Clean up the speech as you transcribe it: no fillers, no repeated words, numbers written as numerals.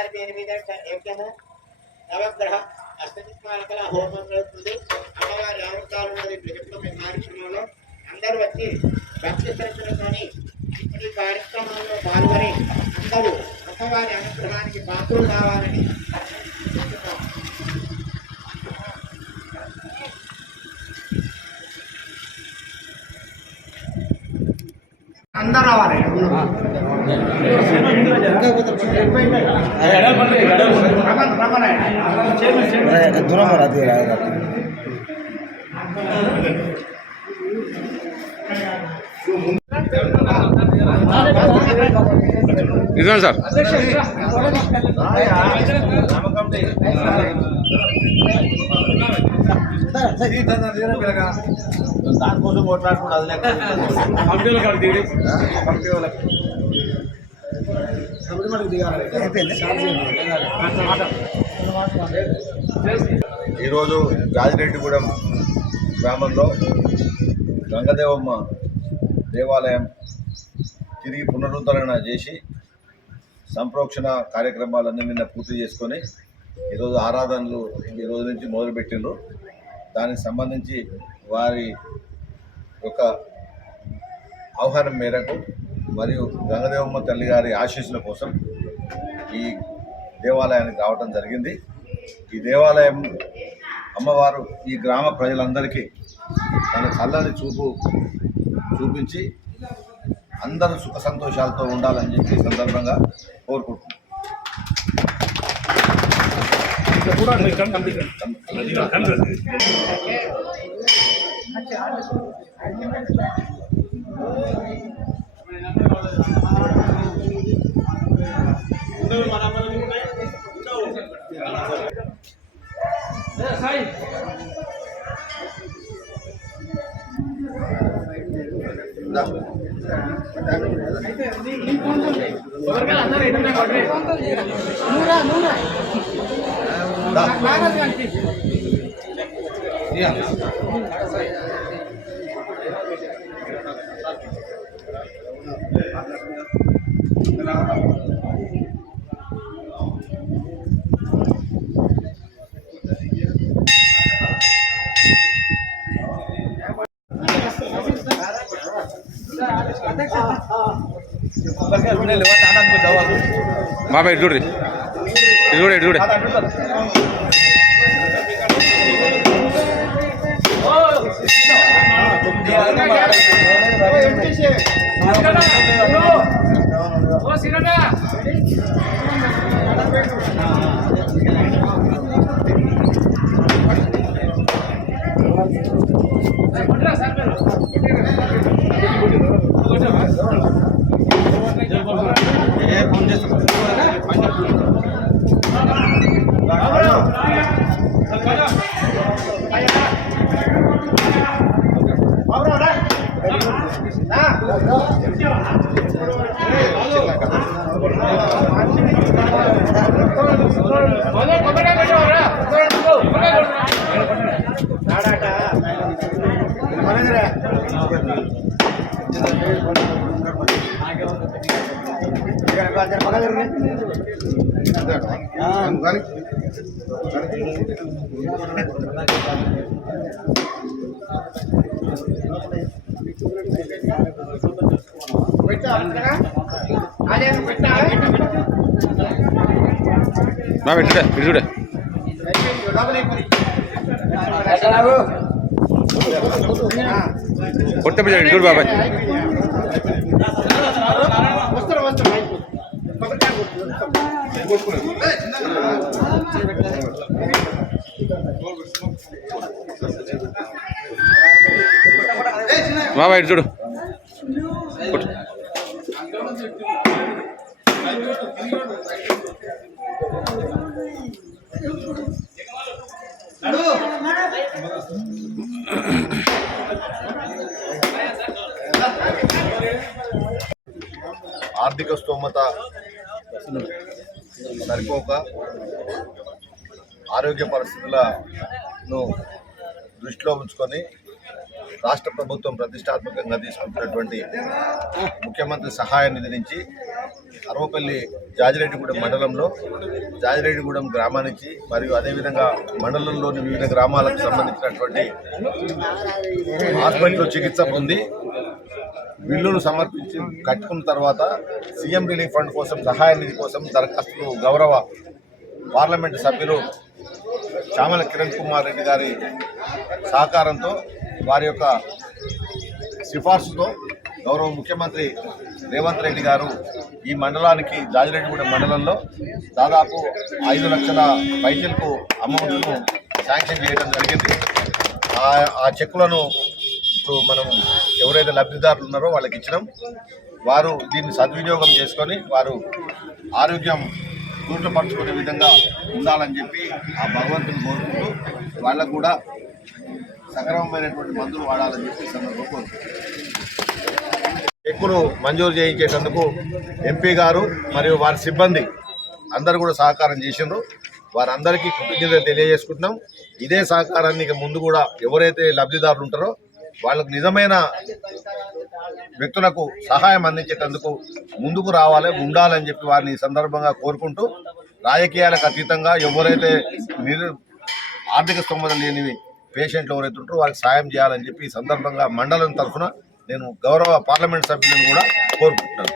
అమ్మవారి పేరు మీద యజ్ఞము నవగ్రహ అష్టదిక్పాలకల హోమం జరుగుతుంది. అమ్మవారి ఆవృతాలు ఉన్నది ప్రజెక్టు కార్యక్రమంలో అందరూ వచ్చి భక్తి శ్రద్ధలతోని ఇప్పుడు ఈ కార్యక్రమంలో పాల్గొని అందరూ అమ్మవారి అనుగ్రహానికి పాత్రలు కావాలని అందరూ రావాలి. దూరం రాదు నిజమే సార్. దానికోసం కొట్లాడుకుంటూ ఈరోజు గాజిరెడ్డిగూడెం గ్రామంలో గంగదేవమ్మ దేవాలయం తిరిగి పునరుద్ధరణ చేసి సంప్రోక్షణ కార్యక్రమాలన్నీ నిన్న పూర్తి చేసుకొని ఈరోజు ఆరాధనలు ఈరోజు నుంచి మొదలుపెట్టిండ్రు. దానికి సంబంధించి వారి యొక్క ఆహ్వానం మేరకు మరియు గంగదేవమ్మ తల్లి గారి ఆశీస్సుల కోసం ఈ దేవాలయానికి రావడం జరిగింది. ఈ దేవాలయం అమ్మవారు ఈ గ్రామ ప్రజలందరికీ తన చల్లని చూపించి అందరూ సుఖ సంతోషాలతో ఉండాలని చెప్పి ఈ సందర్భంగా కోరుకుంటున్నాం. బాబాయ్ చూడండి చూడే చూడే కొట్టే చూడు బాబాయ్. బాబాయ్ చూడు ఆర్థిక స్తోమత సరిపోక ఆరోగ్య పరిస్థితులను దృష్టిలో ఉంచుకొని రాష్ట్ర ప్రభుత్వం ప్రతిష్టాత్మకంగా తీసుకుంటున్నటువంటి ముఖ్యమంత్రి సహాయ నిధి నుంచి అరవపల్లి జాజిరెడ్డిగూడెం మండలంలో జాజిరెడ్డిగూడెం గ్రామానికి మరియు అదేవిధంగా మండలంలోని వివిధ గ్రామాలకు సంబంధించినటువంటి హాస్పిటల్లో చికిత్స పొంది బిల్లులు సమర్పించి కట్టుకున్న తర్వాత సీఎం రిలీఫ్ ఫండ్ కోసం సహాయ నిధి కోసం దరఖాస్తులు గౌరవ పార్లమెంటు సభ్యులు చామల కిరణ్ కుమార్ రెడ్డి గారి సహకారంతో వారి యొక్క సిఫార్సుతో గౌరవ ముఖ్యమంత్రి రేవంత్ రెడ్డి గారు ఈ మండలానికి జాజిరెడ్డిగూడెం మండలంలో దాదాపు 5 లక్షల పైసలకు అమౌంట్ను శాంక్షన్ చేయడం జరిగింది. ఆ చెక్కులను ఇప్పుడు మనం ఎవరైతే లబ్ధిదారులు ఉన్నారో వాళ్ళకి ఇచ్చినాం. వారు దీన్ని సద్వినియోగం చేసుకొని వారు ఆరోగ్యం దూట్లపరుచుకునే విధంగా ఉండాలని చెప్పి ఆ భగవంతుని కోరుకుంటూ వాళ్ళకు కూడా సక్రమమైనటువంటి మందులు వాడాలని చెప్పి సందర్భంగా చెక్కులు మంజూరు చేయించేటందుకు ఎంపీ గారు మరియు వారి సిబ్బంది అందరూ కూడా సహకారం చేసిండ్రు. వారందరికీ కృతజ్ఞతలు తెలియజేసుకుంటున్నాం. ఇదే సహకారాన్ని ఇక ముందు కూడా ఎవరైతే లబ్ధిదారులు ఉంటారో వాళ్ళకు నిజమైన వ్యక్తులకు సహాయం అందించేటందుకు ముందుకు రావాలి, ఉండాలని చెప్పి వారిని ఈ సందర్భంగా కోరుకుంటూ రాజకీయాలకు అతీతంగా ఎవరైతే ఆర్థిక స్తోమత లేనివి పేషెంట్లు ఎవరైతే ఉంటారో వారికి సాయం చేయాలని చెప్పి ఈ సందర్భంగా మండలం తరఫున నేను గౌరవ పార్లమెంట్ సభ్యులను కూడా కోరుకుంటున్నాను.